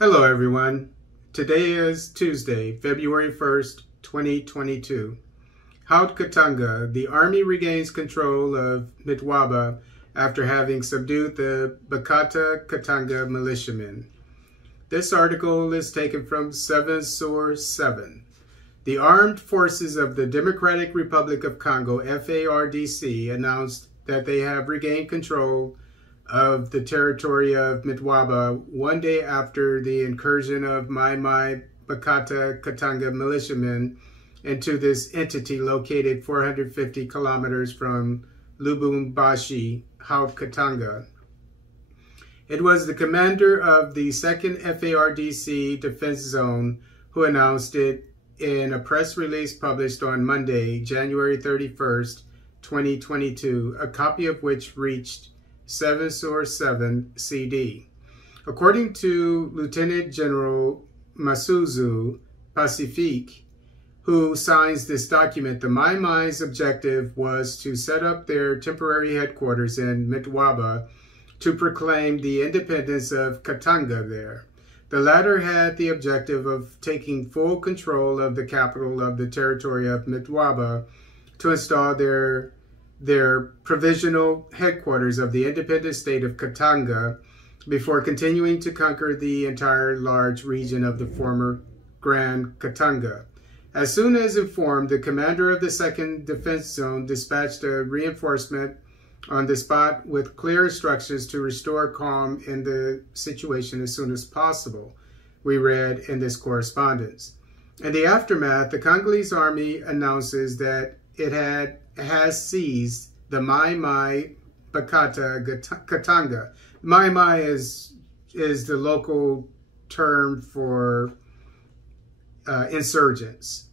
Hello everyone. Today is Tuesday, February 1st, 2022. Haut Katanga, the army regains control of Mitwaba after having subdued the Bakata Katanga militiamen. This article is taken from 7 Source 7. The Armed Forces of the Democratic Republic of Congo, FARDC, announced that they have regained control of the territory of Mitwaba one day after the incursion of Mai Bakata Katanga militiamen into this entity located 450 kilometers from Lubumbashi, Haut Katanga. It was the commander of the 2nd FARDC Defense Zone who announced it in a press release published on Monday, January 31st, 2022, a copy of which reached 7 Source 7 CD. According to Lieutenant General Masuzu Pacifique, who signs this document, the Mai Mai's objective was to set up their temporary headquarters in Mitwaba to proclaim the independence of Katanga there. The latter had the objective of taking full control of the capital of the territory of Mitwaba to install their provisional headquarters of the independent state of Katanga before continuing to conquer the entire large region of the former Grand Katanga. As soon as informed, the commander of the 2nd Defense Zone dispatched a reinforcement on the spot with clear instructions to restore calm in the situation as soon as possible, we read in this correspondence. In the aftermath, the Congolese army announces that it has seized the Mai Bakata Katanga. Mai is the local term for insurgents.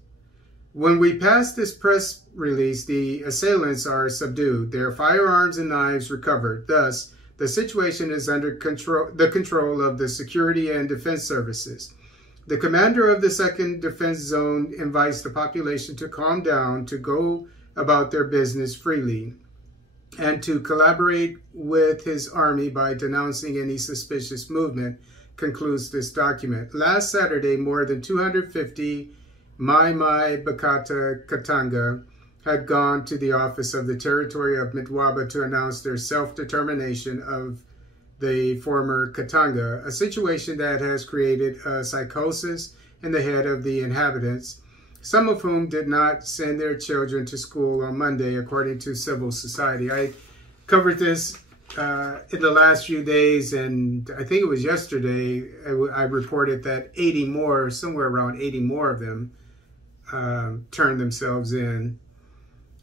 When we pass this press release, the assailants are subdued, their firearms and knives recovered. Thus, the situation is under the control of the security and defense services. The commander of the 2nd Defense Zone invites the population to calm down, to go about their business freely, and to collaborate with his army by denouncing any suspicious movement, concludes this document. Last Saturday, more than 250 Mai Bakata Katanga had gone to the office of the territory of Mitwaba to announce their self-determination of the former Katanga, a situation that has created a psychosis in the head of the inhabitants, some of whom did not send their children to school on Monday, according to civil society. I covered this in the last few days, and I think it was yesterday, I reported that 80 more, somewhere around 80 more of them, turned themselves in.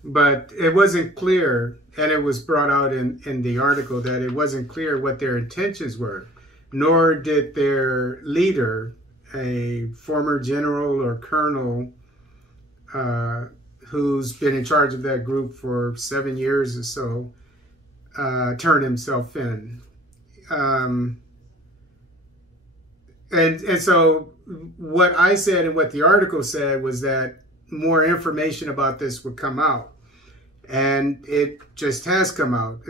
But it wasn't clear, and it was brought out in the article, that it wasn't clear what their intentions were, nor did their leader, a former general or colonel, who's been in charge of that group for 7 years or so, turn himself in. And so what I said and what the article said was that more information about this would come out. And it just has come out,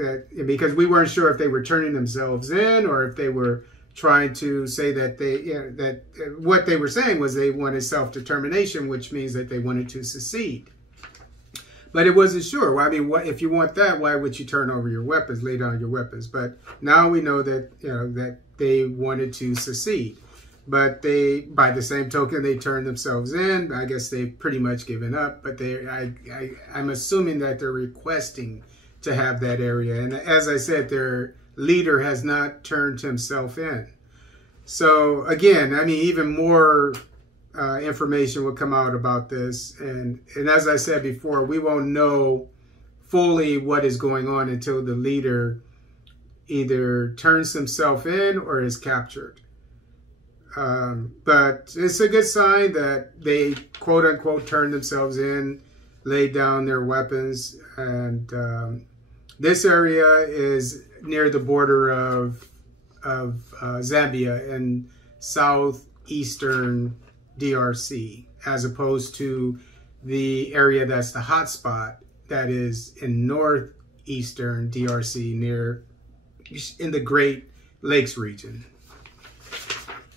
because we weren't sure if they were turning themselves in or if they were trying to say that what they were saying was they wanted self-determination, which means that they wanted to secede. But it wasn't sure. Well, I mean, if you want that, why would you turn over your weapons, lay down your weapons? But now we know that that they wanted to secede. But by the same token, they turned themselves in. I guess they've pretty much given up. But I'm assuming that they're requesting to have that area. And as I said, their leader has not turned himself in. So again, I mean, even more information will come out about this. And as I said before, we won't know fully what is going on until the leader either turns himself in or is captured. But it's a good sign that they, quote unquote, turned themselves in, laid down their weapons. And this area is near the border of Zambia in Southeastern DRC, as opposed to the area that's the hot spot that is in Northeastern DRC, in the Great Lakes region.